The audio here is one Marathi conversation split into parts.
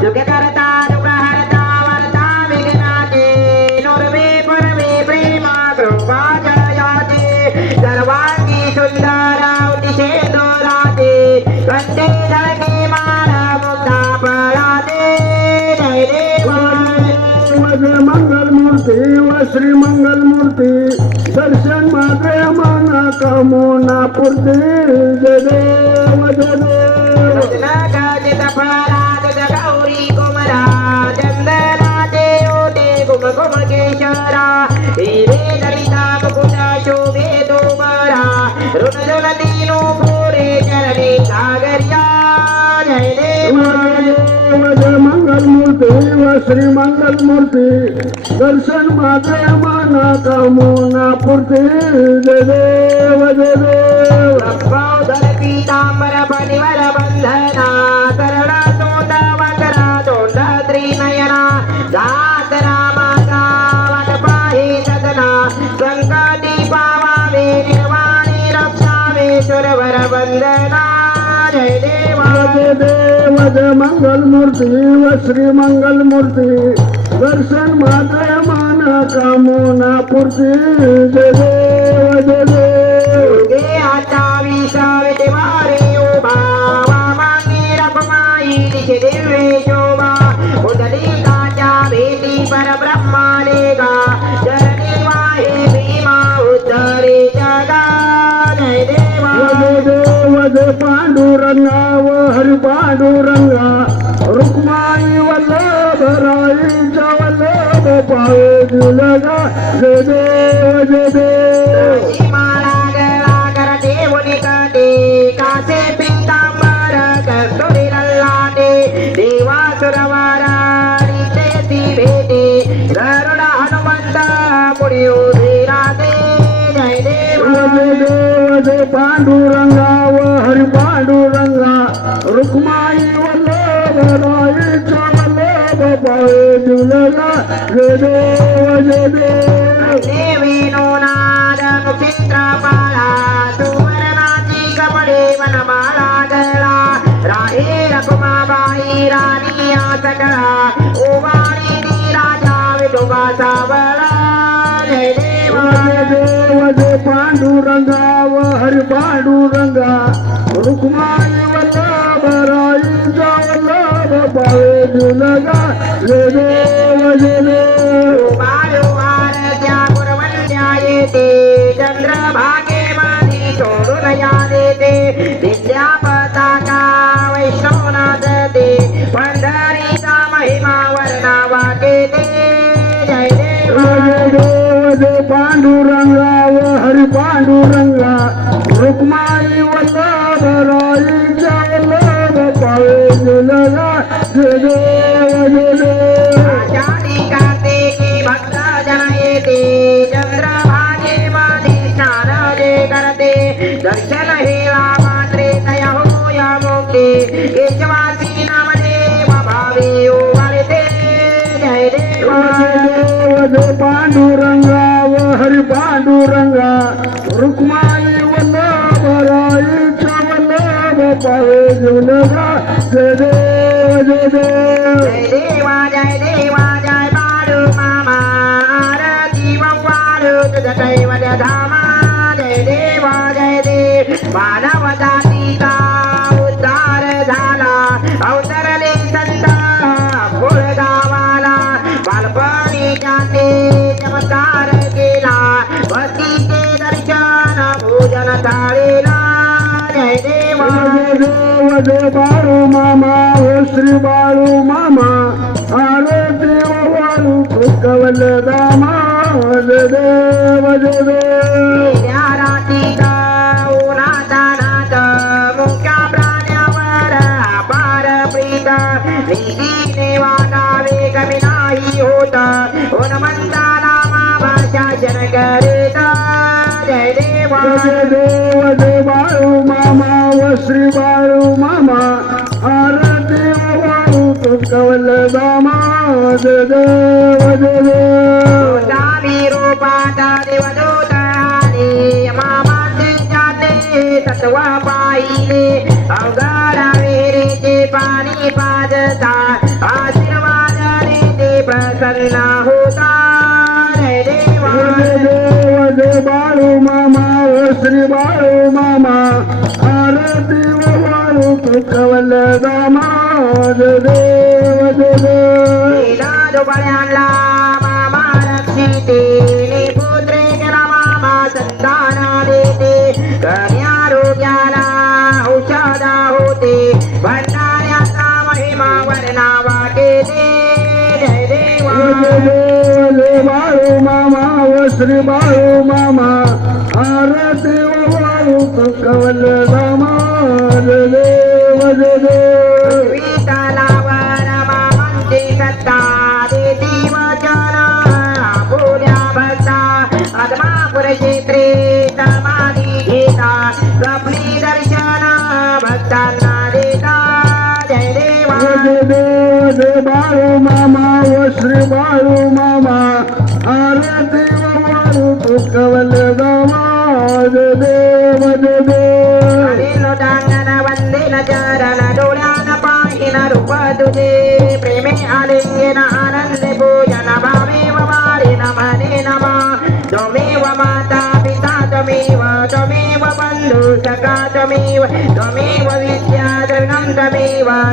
सुख करता दुःख हरता वरता विघ्नाचे नुर्वे पुरवे प्रेमा कृपा जयाचे सर्वांगी सुंदर उदिशे दोराते कंठे धडके मार मुक्ता फळाते जय देव जय मंगल मूर्ती व श्री मंगल मूर्ती दर्शन मागे मना कामना पूर्ती जय देव जय देव रत्नाकाजित फळात गौरी कुमरा चंदनाचे ओटे कुम कुम केशरा हिरे ललिता मुकुट शोभे दोबरा ऋण ऋण तीनो पुरे चरणी सागरिया जय देव जय मंगल मूर्ती व श्री मंगल मूर्ती दर्शन मागे मना कामना पूर्ती जय देव जय देव संबोधन पीतांबर परिवर बंधना तरण तोंड वक्रा तोंड त्रिनयना जात रामाचा वट पाहि सदना संकटी पावावे निर्वाणी रक्षावे सुरवर वंदना जय देवा जय देव जय मंगल मूर्ती व श्री मंगल मूर्ती दर्शन मागे मना कामना पूर्ती जय देव जय देव गे आता विसावे देवारे उभा वामांगी रखमाई दिशे दिव्ये शोभा उदलिकाच्या भेटी परब्रह्माने गा चरणी वाहे भीमा उद्धरे जगा जय देवा जय देव जय पांडुरंगा व हरी पांडुरंगा रुक्माई वल्लभ राईच्या वल्लभ पावे दिलगा जय देव जय देव माळा गळा करते मुनिकटे कासे पीतांबर कस्तुरी लल्लाटे देवा सुरवारा रीते भेटे गरुड हनुमंत पुढे उभे राहते जय देव जय देव जय पांडुरंगा व हरी पांडुरंगा रुक्माई वल्लभ राईच्या वल्लभ पावे दिलगा जय देव जय देव देवीनो नाद मुचित्रपाळा सुवर्णाची कपडे वनमाळा गळा राहे रखुमाबाई राणी या सकळा ओवाळी राजा विठोबा सावळा जय देवा जय देव जय पांडुरंगा व हरी पांडुरंगा रुक्माई वल्लभ राईचा वल्लभ पावे दिलगा जय देव जय देव बाळूवारच्या पुरवंद्या येते चंद्रभागे मादी सोडून या देते विद्या पताका वैष्णवनाथ ते पंढरीचा महिमा वर्णा वाटेते जय देव जय देव जय पांडुरंगा व हरी पांडुरंगा रुक्माई वल्लभ राईचा वल्लभ पावे दिलगा जय देव जय देव जाती कार्तिकी भक्त जन येते चंद्रभागे मादी स्नान जे करते दर्शन हेला मात्रे तया होया मुक्ती केशवासी नाम देव भावे ओवाळते जय देव देव जय पांडुरंगा व हरी पांडुरंगा रुक्माई वल्लभ राईचा वल्लभ पावे दिलगा जय देव जय देव जय देवा जय बाळू मामा आरती वाळू तुझ कैवल्य धामा जय देवा जय देव मानव जातीचा उद्धार झाला अवतरले संत फुल गावाला बालपणी जाते चमत्कार केला भक्तीचे दर्शन भोजन थाळीला जय देवा जय देव जय बाळू मामा व श्री बाळू मामा आरती वाळू कवल दामा जय देव जय देव या रातीचा उन्हाचा नाद मुक्या प्राण्यावर अपार प्रीत नीतीने वागावे कमी नाही होत हनुमंता नामा शासन करीत जय देवा जय देव जय बाळू मामा व श्री बाळू मामा आरती वाळू कवल दामा जय देव जय देव स्वामी रूपात देवदूत आले मामाचे जाते तत्व पाहिले अवघड विहिरीचे पाणी पाजता आरती वाळू तुकवल दामा जय देव जय देव दुबळ्यांना मामा रक्षिते पुत्रे केला मामा संताना देते कन्यारोग्याला औषधा होते भंडाऱ्याचा महिमा वर्णा वाटेते जय देवा जय देव जय बाळू मामा व श्री बाळू मामा आरती वाळू तुकवल दामा जय देव जय देव विठ्ठलावर मामांची सत्ता देती वचन बोल्या भक्ता आत्मापुर क्षेत्रे समाधी घेता स्वप्नी दर्शन भक्तांना देता जय देवा जय देव जय बाळू मामा व श्री बाळू मामा आरती वाळू तुकवल दामा जय देव जय देव हरिण टांगण वंदेन चरण डोळ्यान पाहिन रूप तुझे प्रेमे आलिंगन आनंदे पूजन भावे वारिन म्हणे नमा त्वमेव माता पिता त्वमेव बंधु सखा त्वमेव विद्या द्रविणं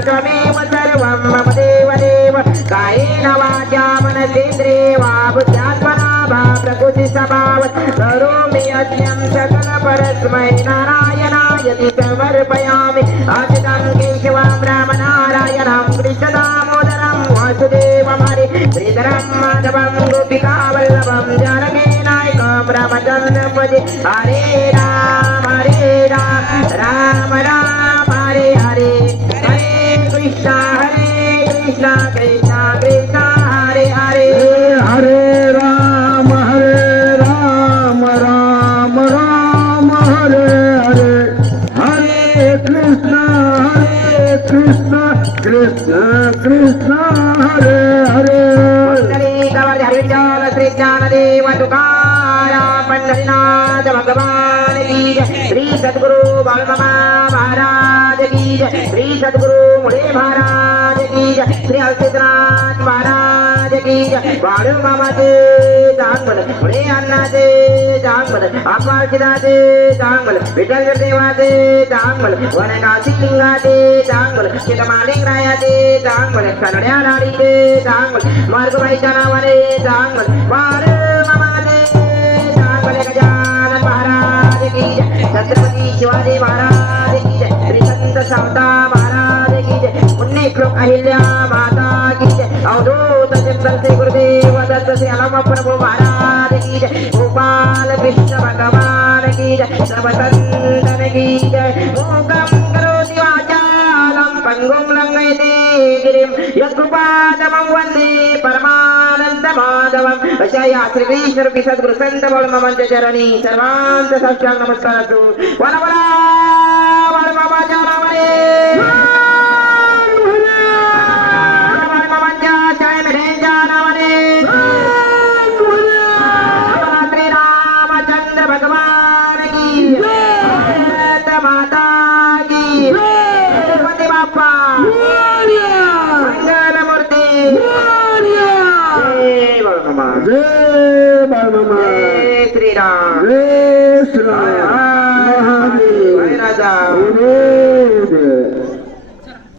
त्वमेव सर्वं मम देव देव कायेन वाचा मनसेन्द्रिया बुद्ध्यात्मना वा प्रकृति स्वभावत् करोमि यज्ञं सकल परस्मै नारायणायति समर्पयामि अच्युतं केशवं रामनारायणं कृष्णदामोदरं वासुदेवं हरे श्रीधरं माधवं गोपिकावल्लभं जानकी नायकं रामचन्द्रं भजे हरे राम राम राम हरे हरे हरे कृष्ण कृष्ण कृष्ण हरे हरे हरे राम राम राम हरे हरे हरे कृष्ण कृष्ण कृष्ण हरे हरे हरिचंद्र श्री ज्ञानदेव तुकाराम पंढरीनाथ भगवान की जय श्री सद्गुरु बाळमामा महाराज की जय श्री सद्गुरु मुळे महाराज की जय श्री हलसिद्धनाथ महाराज की जय बाळमामाचे चांगल मुळे अण्णाचे चांगल अपारचिदाचे चांगल विठ्ठल देवाचे चांगल वनकाशी लिंगाचे चांगल चितमालिंगरायाचे चांगल कन्हड्या नाडीचे चांगल मार्गबाईच्या नावाने चांगल बाळमामाचे चांगल गजानन महाराज की जय छत्रपती शिवाजी महाराज की जय श्री संत सावता महाराज की जय पुण्यश्लोक अहिल्या माता की जय अवधूत चिंतन श्री गुरुदेव दत्त श्री अलम प्रभु महाराज की जय गोपाल कृष्ण भगवान की जय सर्वसंतन की जय मूकं करोति वाचालं पंगुं लंघयते गिरिं यत्कृपातमं वन्दे परमानन्दमाधवम् अशा या श्रीकृष्ण सद्गुरु संत बाळमामांच्या चरणी सर्वांचा साष्टांग नमस्कार असो. बोला बोला बाळमामाच्या नावाने बाळमामांच्या शाळेमेढ्यांच्या नावाने श्री रामचंद्र भगवान की भारत माता की गणपती बाप्पा मंगलमूर्ती जय बाळमामा जय बाळमामा जय श्रीराम जय श्रीराम महादेव जय राजा गुरु